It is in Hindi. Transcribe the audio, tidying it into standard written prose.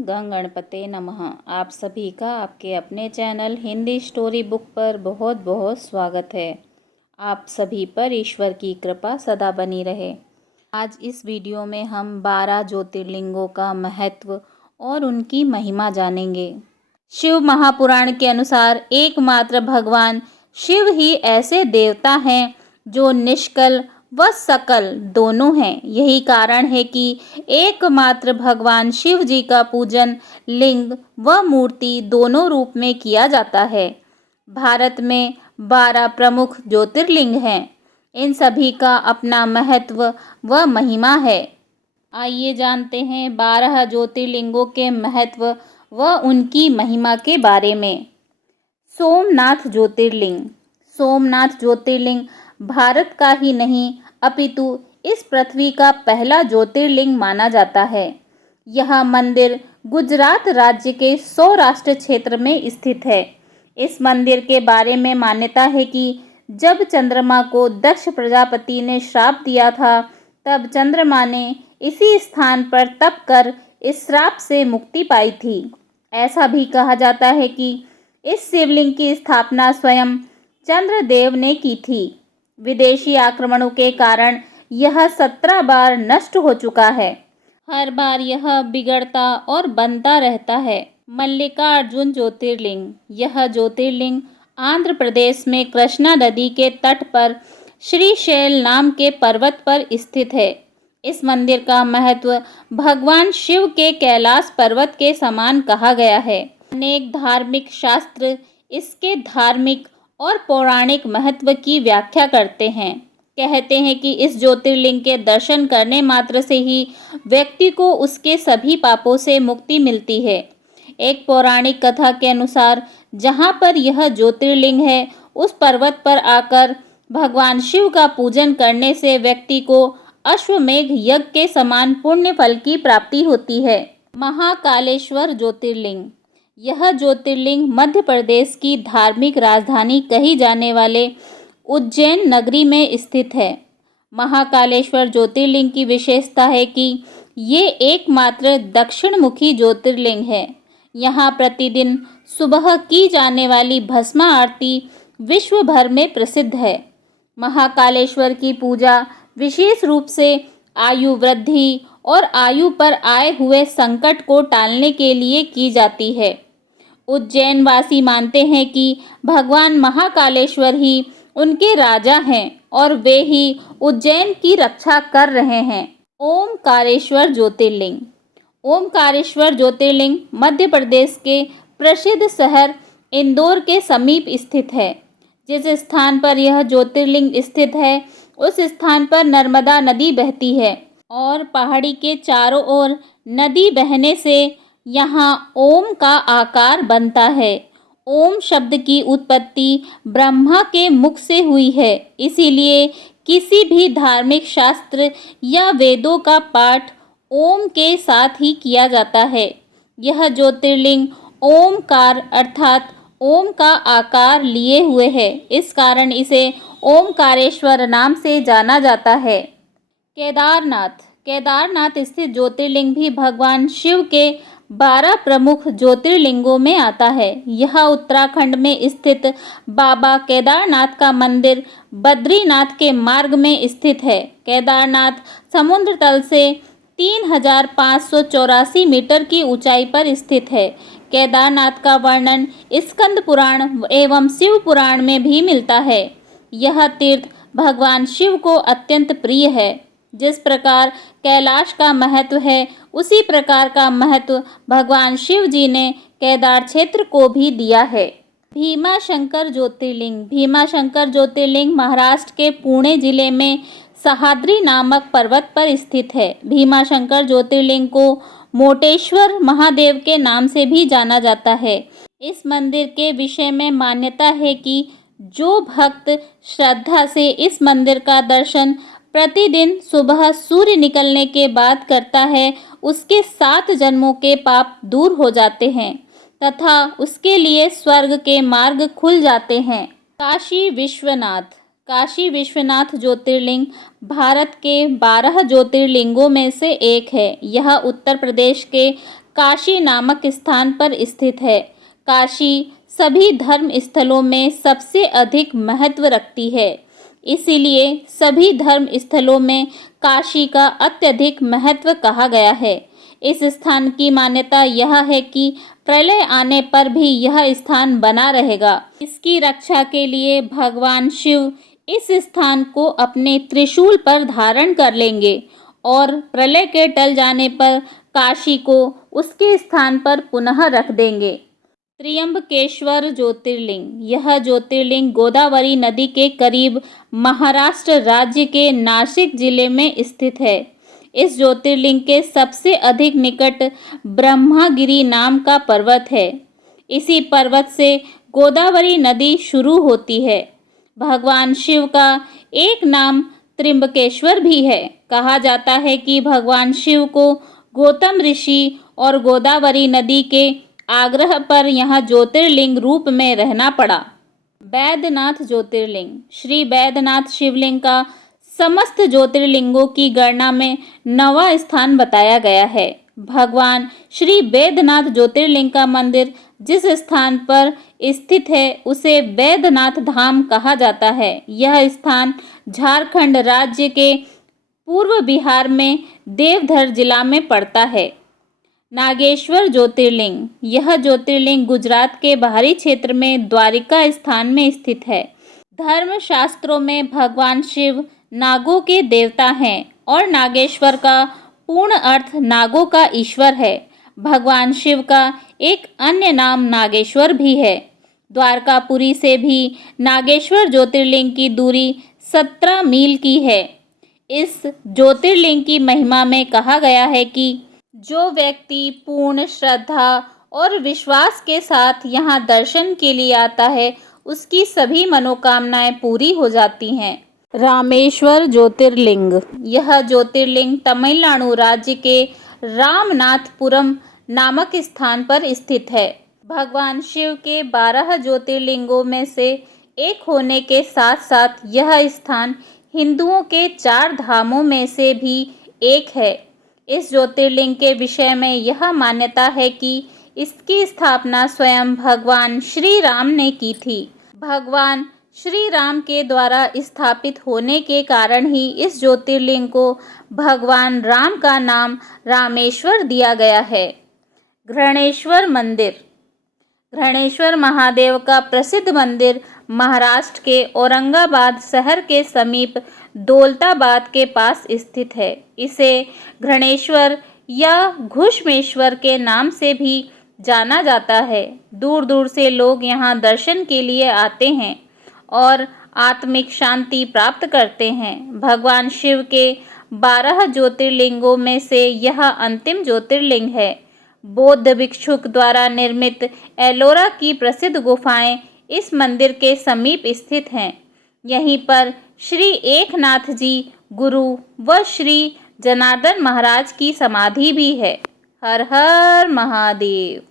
गंग गणपते नमः। आप सभी का आपके अपने चैनल हिंदी स्टोरी बुक पर बहुत बहुत स्वागत है। आप सभी पर ईश्वर की कृपा सदा बनी रहे। आज इस वीडियो में हम 12 ज्योतिर्लिंगों का महत्व और उनकी महिमा जानेंगे। शिव महापुराण के अनुसार एकमात्र भगवान शिव ही ऐसे देवता हैं जो निष्कल व सकल दोनों हैं। यही कारण है कि एकमात्र भगवान शिव जी का पूजन लिंग व मूर्ति दोनों रूप में किया जाता है। भारत में 12 प्रमुख ज्योतिर्लिंग हैं। इन सभी का अपना महत्व व महिमा है। आइए जानते हैं 12 ज्योतिर्लिंगों के महत्व व उनकी महिमा के बारे में। सोमनाथ ज्योतिर्लिंग। सोमनाथ ज्योतिर्लिंग भारत का ही नहीं अपितु इस पृथ्वी का पहला ज्योतिर्लिंग माना जाता है। यह मंदिर गुजरात राज्य के सौराष्ट्र क्षेत्र में स्थित है। इस मंदिर के बारे में मान्यता है कि जब चंद्रमा को दक्ष प्रजापति ने श्राप दिया था, तब चंद्रमा ने इसी स्थान पर तप कर इस श्राप से मुक्ति पाई थी। ऐसा भी कहा जाता है कि इस शिवलिंग की स्थापना स्वयं चंद्रदेव ने की थी। विदेशी आक्रमणों के कारण यह 17 बार नष्ट हो चुका है। हर बार यह बिगड़ता और बनता रहता है। मल्लिकार्जुन ज्योतिर्लिंग। यह ज्योतिर्लिंग आंध्र प्रदेश में कृष्णा नदी के तट पर श्रीशैल नाम के पर्वत पर स्थित है। इस मंदिर का महत्व भगवान शिव के कैलाश पर्वत के समान कहा गया है। अनेक धार्मिक शास्त्र इसके धार्मिक और पौराणिक महत्व की व्याख्या करते हैं। कहते हैं कि इस ज्योतिर्लिंग के दर्शन करने मात्र से ही व्यक्ति को उसके सभी पापों से मुक्ति मिलती है। एक पौराणिक कथा के अनुसार जहाँ पर यह ज्योतिर्लिंग है, उस पर्वत पर आकर भगवान शिव का पूजन करने से व्यक्ति को अश्वमेघ यज्ञ के समान पुण्य फल की प्राप्ति होती है। महाकालेश्वर ज्योतिर्लिंग। यह ज्योतिर्लिंग मध्य प्रदेश की धार्मिक राजधानी कही जाने वाले उज्जैन नगरी में स्थित है। महाकालेश्वर ज्योतिर्लिंग की विशेषता है कि ये एकमात्र दक्षिणमुखी ज्योतिर्लिंग है। यहाँ प्रतिदिन सुबह की जाने वाली भस्मा आरती विश्व भर में प्रसिद्ध है। महाकालेश्वर की पूजा विशेष रूप से आयु वृद्धि और आयु पर आए हुए संकट को टालने के लिए की जाती है। उज्जैन वासी मानते हैं कि भगवान महाकालेश्वर ही उनके राजा हैं और वे ही उज्जैन की रक्षा कर रहे हैं। ओमकारेश्वर ज्योतिर्लिंग। ओमकारेश्वर ज्योतिर्लिंग मध्य प्रदेश के प्रसिद्ध शहर इंदौर के समीप स्थित है। जिस स्थान पर यह ज्योतिर्लिंग स्थित है, उस स्थान पर नर्मदा नदी बहती है और पहाड़ी के चारों ओर नदी बहने से यहाँ ओम का आकार बनता है। ओम शब्द की उत्पत्ति ब्रह्मा के मुख से हुई है। इसीलिए किसी भी धार्मिक शास्त्र या वेदों का पाठ ओम के साथ ही किया जाता है। यह ज्योतिर्लिंग ओमकार अर्थात ओम का आकार लिए हुए है। इस कारण इसे ओमकारेश्वर नाम से जाना जाता है। केदारनाथ। केदारनाथ स्थित ज्योतिर्लिंग भी भगवान शिव के 12 प्रमुख ज्योतिर्लिंगों में आता है। यह उत्तराखंड में स्थित बाबा केदारनाथ का मंदिर बद्रीनाथ के मार्ग में स्थित है। केदारनाथ समुद्र तल से 3584 मीटर की ऊंचाई पर स्थित है। केदारनाथ का वर्णन स्कंद पुराण एवं शिव पुराण में भी मिलता है। यह तीर्थ भगवान शिव को अत्यंत प्रिय है। जिस प्रकार कैलाश का महत्व है, उसी प्रकार का महत्व भगवान शिव जी ने केदार क्षेत्र को भी दिया है। भीमाशंकर ज्योतिर्लिंग। भीमाशंकर ज्योतिर्लिंग महाराष्ट्र के पुणे जिले में सह्याद्री नामक पर्वत पर स्थित है। भीमाशंकर ज्योतिर्लिंग को मोटेश्वर महादेव के नाम से भी जाना जाता है। इस मंदिर के विषय में मान्यता है कि जो भक्त श्रद्धा से इस मंदिर का दर्शन प्रतिदिन सुबह सूर्य निकलने के बाद करता है, उसके 7 जन्मों के पाप दूर हो जाते हैं तथा उसके लिए स्वर्ग के मार्ग खुल जाते हैं। काशी विश्वनाथ। काशी विश्वनाथ ज्योतिर्लिंग भारत के 12 ज्योतिर्लिंगों में से एक है। यह उत्तर प्रदेश के काशी नामक स्थान पर स्थित है। काशी सभी धर्म स्थलों में सबसे अधिक महत्व रखती है, इसीलिए सभी धर्म स्थलों में काशी का अत्यधिक महत्व कहा गया है। इस स्थान की मान्यता यह है कि प्रलय आने पर भी यह स्थान बना रहेगा। इसकी रक्षा के लिए भगवान शिव इस स्थान को अपने त्रिशूल पर धारण कर लेंगे और प्रलय के टल जाने पर काशी को उसके स्थान पर पुनः रख देंगे। त्र्यंबकेश्वर ज्योतिर्लिंग, यह ज्योतिर्लिंग गोदावरी नदी के करीब महाराष्ट्र राज्य के नासिक जिले में स्थित है। इस ज्योतिर्लिंग के सबसे अधिक निकट ब्रह्मगिरी नाम का पर्वत है। इसी पर्वत से गोदावरी नदी शुरू होती है। भगवान शिव का एक नाम त्र्यंबकेश्वर भी है। कहा जाता है कि भगवान शिव को गौतम ऋषि और गोदावरी नदी के आग्रह पर यहाँ ज्योतिर्लिंग रूप में रहना पड़ा। बैद्यनाथ ज्योतिर्लिंग, श्री बैद्यनाथ शिवलिंग का समस्त ज्योतिर्लिंगों की गणना में 9वां स्थान बताया गया है। भगवान श्री बैद्यनाथ ज्योतिर्लिंग का मंदिर जिस स्थान पर स्थित है उसे बैद्यनाथ धाम कहा जाता है। यह स्थान झारखंड राज्य के पूर्व बिहार में देवघर जिला में पड़ता है। नागेश्वर ज्योतिर्लिंग, यह ज्योतिर्लिंग गुजरात के बाहरी क्षेत्र में द्वारिका स्थान में स्थित है। धर्मशास्त्रों में भगवान शिव नागों के देवता हैं और नागेश्वर का पूर्ण अर्थ नागों का ईश्वर है। भगवान शिव का एक अन्य नाम नागेश्वर भी है। द्वारकापुरी से भी नागेश्वर ज्योतिर्लिंग की दूरी 17 मील की है। इस ज्योतिर्लिंग की महिमा में कहा गया है कि जो व्यक्ति पूर्ण श्रद्धा और विश्वास के साथ यहाँ दर्शन के लिए आता है उसकी सभी मनोकामनाएं पूरी हो जाती हैं। रामेश्वर ज्योतिर्लिंग, यह ज्योतिर्लिंग तमिलनाडु राज्य के रामनाथपुरम नामक स्थान पर स्थित है। भगवान शिव के 12 ज्योतिर्लिंगों में से एक होने के साथ साथ यह स्थान हिंदुओं के 4 धामों में से भी एक है। इस ज्योतिर्लिंग के विषय में यह मान्यता है कि इसकी स्थापना स्वयं भगवान श्री राम ने की थी। भगवान श्री राम के द्वारा स्थापित होने के कारण ही इस ज्योतिर्लिंग को भगवान राम का नाम रामेश्वर दिया गया है। घृणेश्वर मंदिर, घृणेश्वर महादेव का प्रसिद्ध मंदिर महाराष्ट्र के औरंगाबाद शहर के समीप दौलताबाद के पास स्थित है। इसे घृणेश्वर या घुश्मेश्वर के नाम से भी जाना जाता है। दूर दूर से लोग यहाँ दर्शन के लिए आते हैं और आत्मिक शांति प्राप्त करते हैं। भगवान शिव के 12 ज्योतिर्लिंगों में से यह अंतिम ज्योतिर्लिंग है। बौद्ध भिक्षुक द्वारा निर्मित एलोरा की प्रसिद्ध गुफाएं इस मंदिर के समीप स्थित हैं। यहीं पर श्री एकनाथ जी गुरु व श्री जनार्दन महाराज की समाधि भी है। हर हर महादेव।